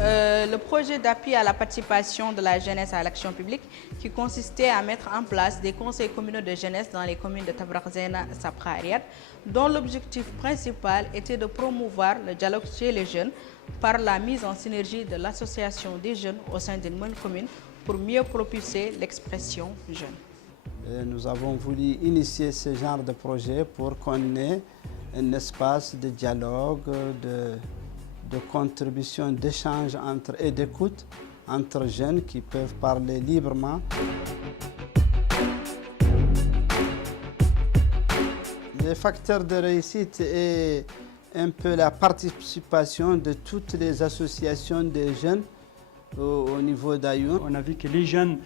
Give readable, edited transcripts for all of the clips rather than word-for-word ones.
Le projet d'appui à la participation de la jeunesse à l'action publique qui consistait à mettre en place des conseils communaux de jeunesse dans les communes de Tabrakhzena et Sabkha Ariat, dont l'objectif principal était de promouvoir le dialogue chez les jeunes par la mise en synergie de l'association des jeunes au sein d'une même commune pour mieux propulser l'expression jeune. Nous avons voulu initier ce genre de projet pour qu'on ait un espace de dialogue, de contribution, d'échange et d'écoute entre jeunes qui peuvent parler librement. Les facteurs de réussite est un peu la participation de toutes les associations des jeunes au niveau d'Ayoun. On a vu que les jeunes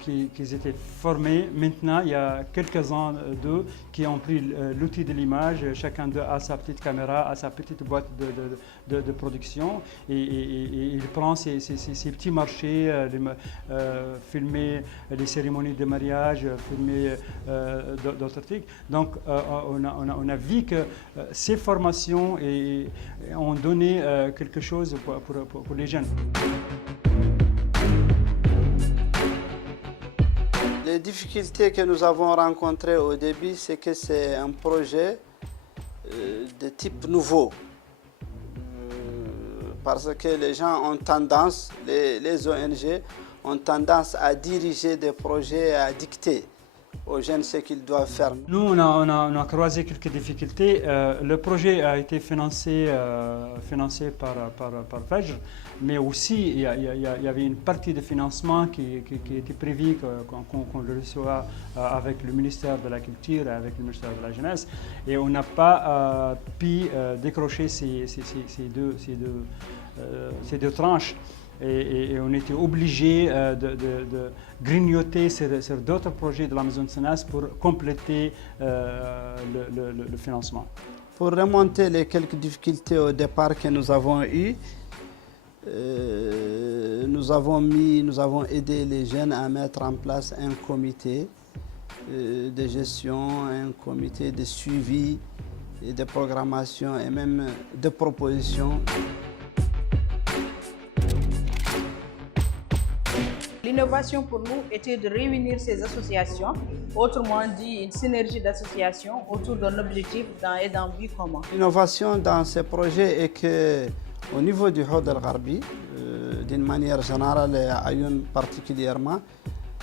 qui étaient formés, maintenant il y a quelques-uns d'eux qui ont pris l'outil de l'image, chacun d'eux a sa petite caméra, a sa petite boîte de production et il prend ces petits marchés, filmer les cérémonies de mariage, filmer d'autres trucs. Donc on a vu que ces formations ont donné quelque chose pour les jeunes. Les difficultés que nous avons rencontrées au début, c'est que c'est un projet de type nouveau. Parce que les gens ont tendance, les ONG ont tendance à diriger des projets, à dicter aux jeunes ce qu'ils doivent faire. Nous, on a croisé quelques difficultés. Le projet a été financé par Fajr, mais aussi il y avait une partie de financement qui était prévue qu'on le reçoit avec le ministère de la Culture et avec le ministère de la Jeunesse. Et on n'a pas pu décrocher ces deux tranches. Et on était obligé de grignoter sur d'autres projets de la Maison de Senas pour compléter le financement. Pour remonter les quelques difficultés au départ que nous avons eues, nous avons aidé les jeunes à mettre en place un comité de gestion, un comité de suivi et de programmation et même de proposition. L'innovation pour nous était de réunir ces associations, autrement dit une synergie d'associations autour d'un objectif et d'un but commun. L'innovation dans ces projets est qu'au niveau du Hod al-Gharbi, d'une manière générale et à Ayoun particulièrement,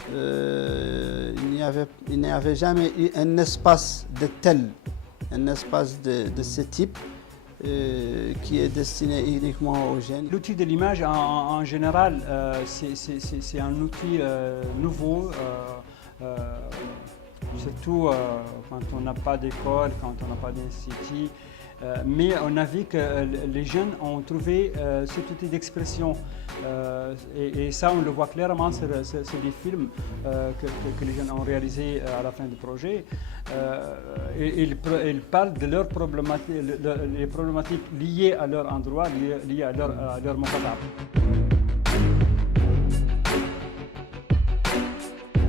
il n'y avait jamais eu un espace de ce type qui est destiné uniquement aux jeunes. L'outil de l'image en général, c'est un outil nouveau, surtout quand on n'a pas d'école, quand on n'a pas d'institut. Mais on a vu que les jeunes ont trouvé cet outil d'expression et ça on le voit clairement sur des films que les jeunes ont réalisés à la fin du projet. Ils parlent de leurs problématiques, les problématiques liées à leur endroit, liées à leur mokata.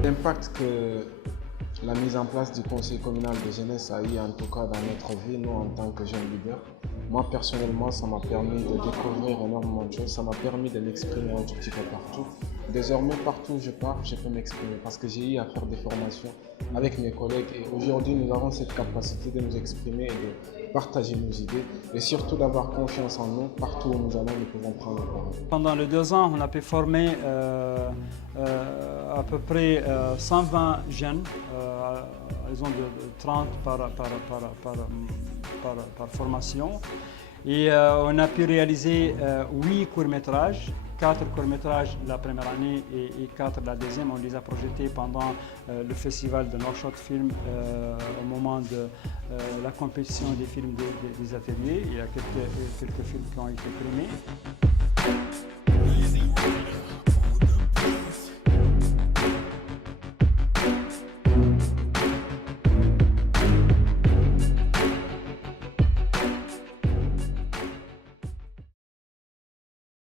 L'impact que la mise en place du conseil communal de jeunesse a eu en tout cas dans notre vie, nous en tant que jeunes leaders. Moi personnellement, ça m'a permis de découvrir énormément de choses, ça m'a permis de m'exprimer un tout petit peu partout. Désormais, partout où je pars, je peux m'exprimer parce que j'ai eu à faire des formations avec mes collègues et aujourd'hui nous avons cette capacité de nous exprimer et de partager nos idées et surtout d'avoir confiance en nous. Partout où nous allons, nous pouvons prendre la parole. Pendant les 2 ans, on a pu former à peu près 120 jeunes, à raison de 30 par formation. Et on a pu réaliser 8 courts-métrages, 4 courts-métrages la première année et 4 la deuxième. On les a projetés pendant le festival de Nouakchott Film au moment de la compétition des films des ateliers. Il y a quelques films qui ont été primés.